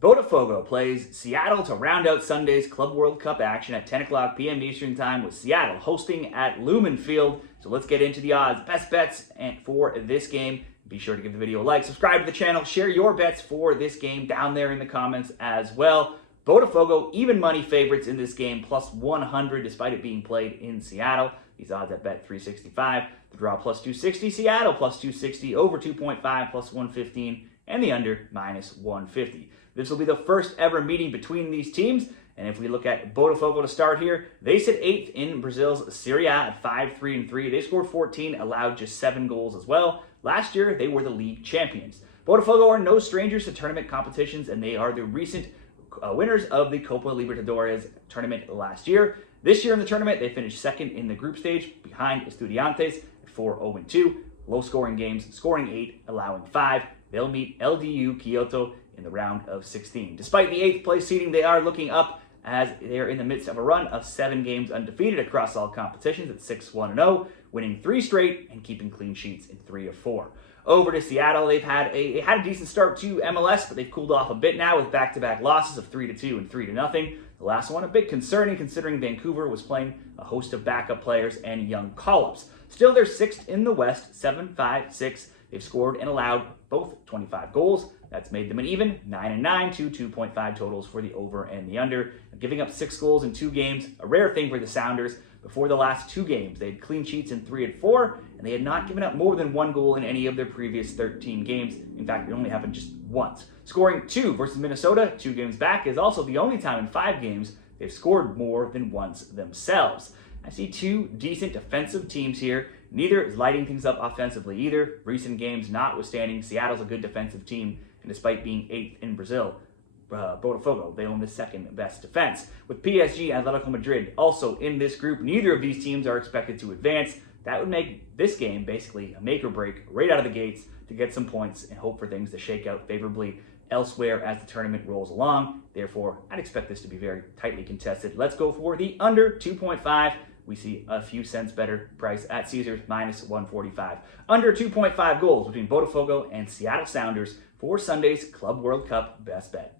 Botafogo plays Seattle to round out Sunday's Club World Cup action at 10 o'clock p.m. Eastern Time, with Seattle hosting at Lumen Field. So let's get into the odds, best bets for this game. Be sure to give the video a like, subscribe to the channel, share your bets for this game down there in the comments as well. Botafogo even money favorites in this game, plus 100 despite it being played in Seattle. These odds at bet 365. The draw plus 260, Seattle plus 260, over 2.5 plus 115, and the under minus 150. This will be the first ever meeting between these teams. And if we look at Botafogo to start here, they sit 8th in Brazil's Serie A at 5-3-3. They scored 14, allowed just 7 goals as well. Last year, they were the league champions. Botafogo are no strangers to tournament competitions, and they are the recent winners of the Copa Libertadores tournament last year. This year in the tournament, they finished second in the group stage behind Estudiantes at 4-0-2. Low scoring games, scoring 8, allowing 5. They'll meet LDU Kyoto in the round of 16. Despite the 8th place seeding, they are looking up as they're in the midst of a run of 7 games undefeated across all competitions at 6-1-0, winning 3 straight and keeping clean sheets in 3 of 4. Over to Seattle, they've had a decent start to MLS, but they've cooled off a bit now with back-to-back losses of 3-2 and 3-0. The last one a bit concerning considering Vancouver was playing a host of backup players and young call-ups. Still, they're 6th in the West, 7-5-6. They've scored and allowed both 25 goals. That's made them an even 9-9 to 2.5 totals for the over and the under. Giving up 6 goals in 2 games, a rare thing for the Sounders. Before the last 2 games, they had clean sheets in 3 and 4, and they had not given up more than 1 goal in any of their previous 13 games. In fact, it only happened just once. Scoring 2 versus Minnesota 2 games back is also the only time in 5 games they've scored more than once themselves. I see 2 decent defensive teams here. Neither is lighting things up offensively either. Recent games notwithstanding, Seattle's a good defensive team, and despite being 8th in Brazil, Botafogo, they own the 2nd best defense. With PSG and Atletico Madrid also in this group, neither of these teams are expected to advance. That would make this game basically a make or break right out of the gates to get some points and hope for things to shake out favorably elsewhere as the tournament rolls along. Therefore, I'd expect this to be very tightly contested. Let's go for the under 2.5. We see a few cents better price at Caesars, minus 145. Under 2.5 goals between Botafogo and Seattle Sounders for Sunday's Club World Cup best bet.